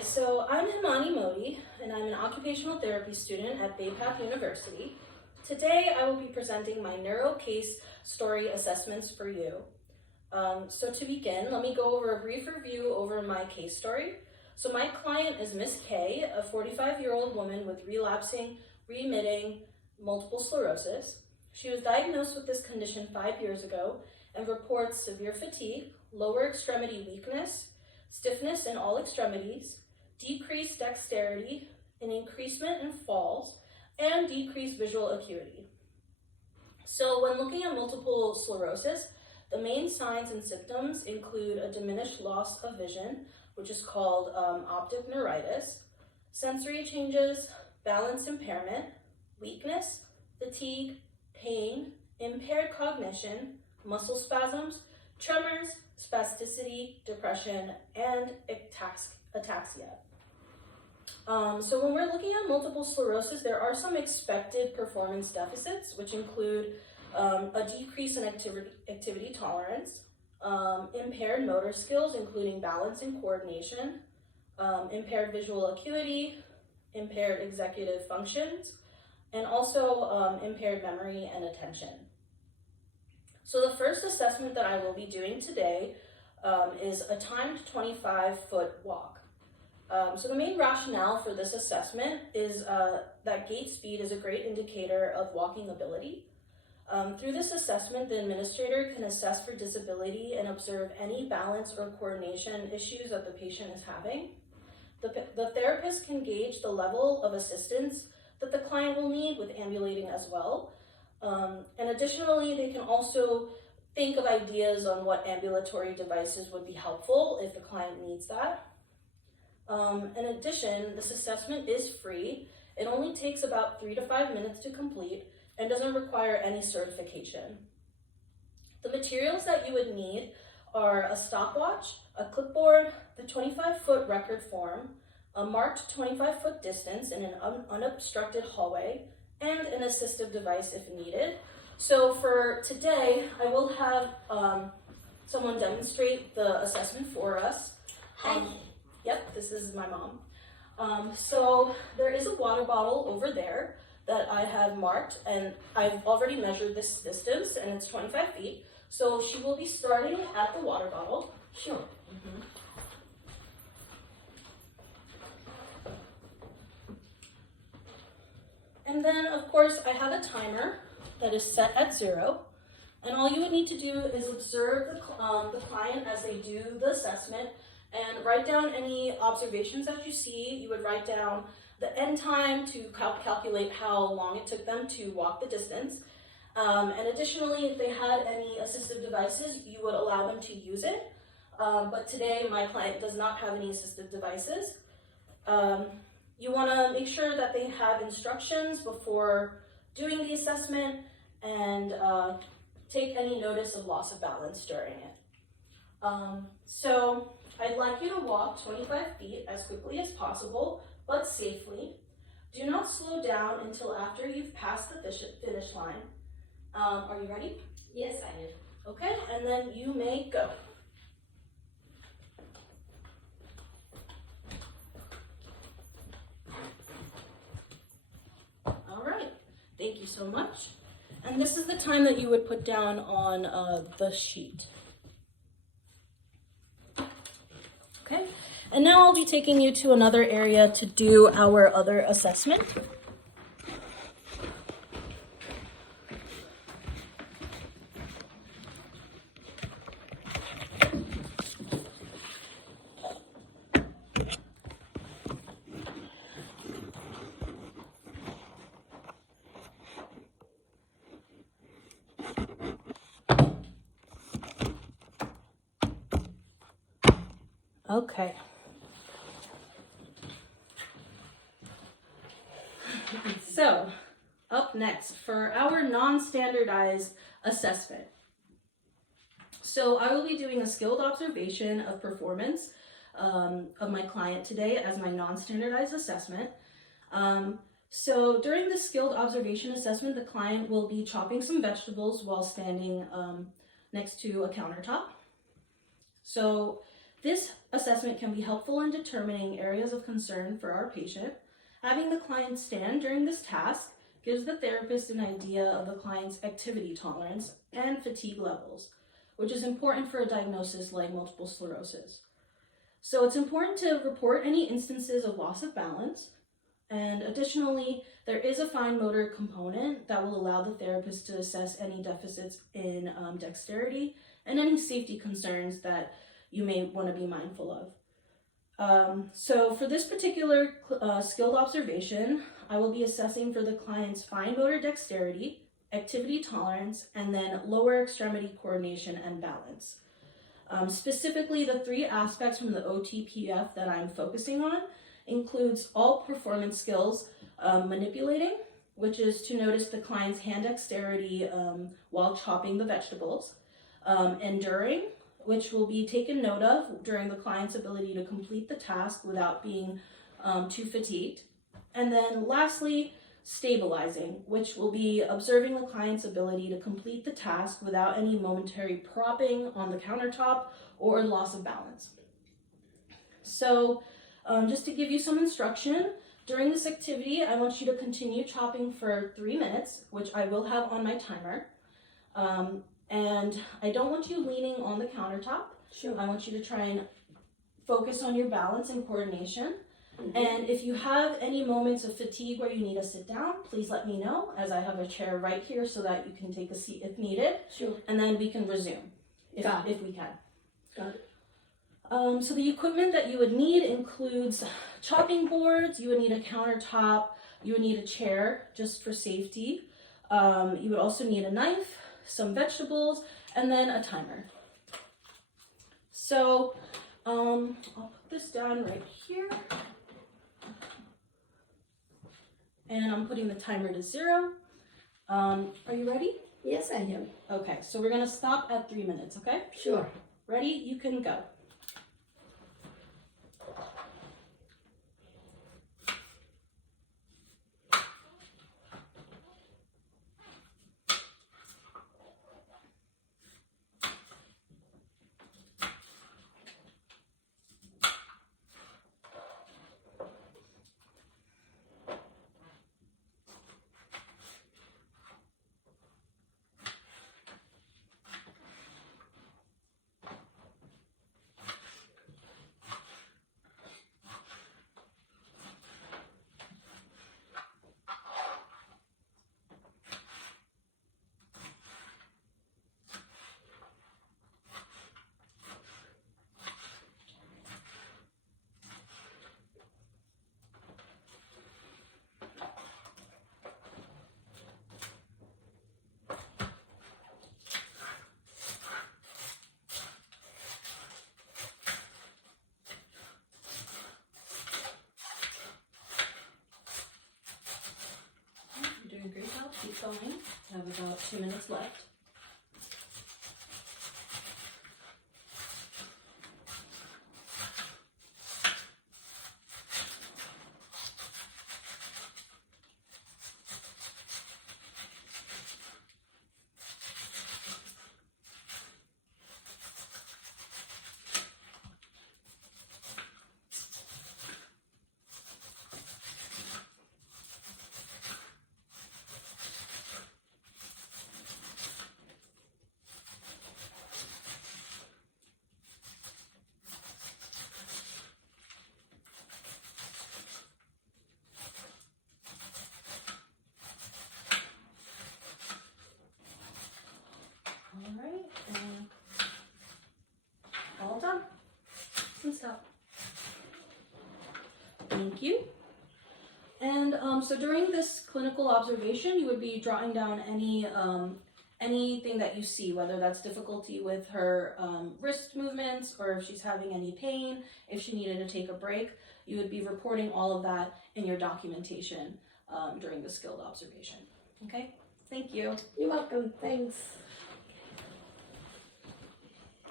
Hi, so I'm Himani Modi, and I'm an occupational therapy student at Bay Path University. Today, I will be presenting my neuro case story assessments for you. So to begin, let me go over a brief review over my case story. So my client is Miss K, a 45-year-old woman with relapsing, remitting multiple sclerosis. She was diagnosed with this condition 5 years ago and reports severe fatigue, lower extremity weakness, stiffness in all extremities, decreased dexterity, an increasement in falls, and decreased visual acuity. So when looking at multiple sclerosis, the main signs and symptoms include a diminished loss of vision, which is called optic neuritis, sensory changes, balance impairment, weakness, fatigue, pain, impaired cognition, muscle spasms, tremors, spasticity, depression, and ataxia. So when we're looking at multiple sclerosis, there are some expected performance deficits, which include a decrease in activity tolerance, impaired motor skills, including balance and coordination, impaired visual acuity, impaired executive functions, and also impaired memory and attention. So the first assessment that I will be doing today is a timed 25-foot walk. So the main rationale for this assessment is that gait speed is a great indicator of walking ability. Through this assessment, the administrator can assess for disability and observe any balance or coordination issues that the patient is having. The therapist can gauge the level of assistance that the client will need with ambulating as well. And additionally, they can also think of ideas on what ambulatory devices would be helpful if the client needs that. In addition, this assessment is free. It only takes about 3 to 5 minutes to complete and doesn't require any certification. The materials that you would need are a stopwatch, a clipboard, the 25-foot record form, a marked 25-foot distance in an unobstructed hallway, and an assistive device if needed. So for today, I will have someone demonstrate the assessment for us. Yep, this is my mom. So there is a water bottle over there that I have marked, and I've already measured this distance, and it's 25 feet. So she will be starting at the water bottle. Sure. Mm-hmm. And then, of course, I have a timer that is set at 0. And all you would need to do is observe the client as they do the assessment and write down any observations that you see. You would write down the end time to calculate how long it took them to walk the distance. And additionally, if they had any assistive devices, you would allow them to use it. But today, my client does not have any assistive devices. You want to make sure that they have instructions before doing the assessment and take any notice of loss of balance during it. So I'd like you to walk 25 feet as quickly as possible, but safely. Do not slow down until after you've passed the finish line. Are you ready? Yes, I am. Okay, and then you may go. All right, thank you so much. And this is the time that you would put down on the sheet. Okay, and now I'll be taking you to another area to do our other assessment. Okay. So, up next for our non-standardized assessment. So I will be doing a skilled observation of performance of my client today as my non-standardized assessment. So during the skilled observation assessment, the client will be chopping some vegetables while standing next to a countertop. So This assessment can be helpful in determining areas of concern for our patient. Having the client stand during this task gives the therapist an idea of the client's activity tolerance and fatigue levels, which is important for a diagnosis like multiple sclerosis. So it's important to report any instances of loss of balance. And additionally, there is a fine motor component that will allow the therapist to assess any deficits in dexterity and any safety concerns that you may want to be mindful of. So for this particular skilled observation, I will be assessing for the client's fine motor dexterity, activity tolerance, and then lower extremity coordination and balance. Specifically, the three aspects from the OTPF that I'm focusing on includes all performance skills, manipulating, which is to notice the client's hand dexterity while chopping the vegetables, enduring, which will be taken note of during the client's ability to complete the task without being too fatigued, and then lastly, stabilizing, which will be observing the client's ability to complete the task without any momentary propping on the countertop or loss of balance. So just to give you some instruction, during this activity, I want you to continue chopping for 3 minutes, which I will have on my timer. And I don't want you leaning on the countertop. Sure. I want you to try and focus on your balance and coordination. Mm-hmm. And if you have any moments of fatigue where you need to sit down, please let me know, as I have a chair right here so that you can take a seat if needed. Sure. And then we can resume if we can. Got it. So the equipment that you would need includes chopping boards, you would need a countertop, you would need a chair just for safety. You would also need a knife, some vegetables, and then a timer. So I'll put this down right here. And I'm putting the timer to 0. Are you ready? Yes, I am. Okay, so we're gonna stop at 3 minutes, okay? Sure. Ready? You can go. You're doing a great job. Keep going. I have about 2 minutes left. All right, and all done. And stop. Thank you. And so during this clinical observation, you would be jotting down anything that you see, whether that's difficulty with her wrist movements, or if she's having any pain, if she needed to take a break. You would be reporting all of that in your documentation during the skilled observation. Okay, thank you. You're welcome. Thanks.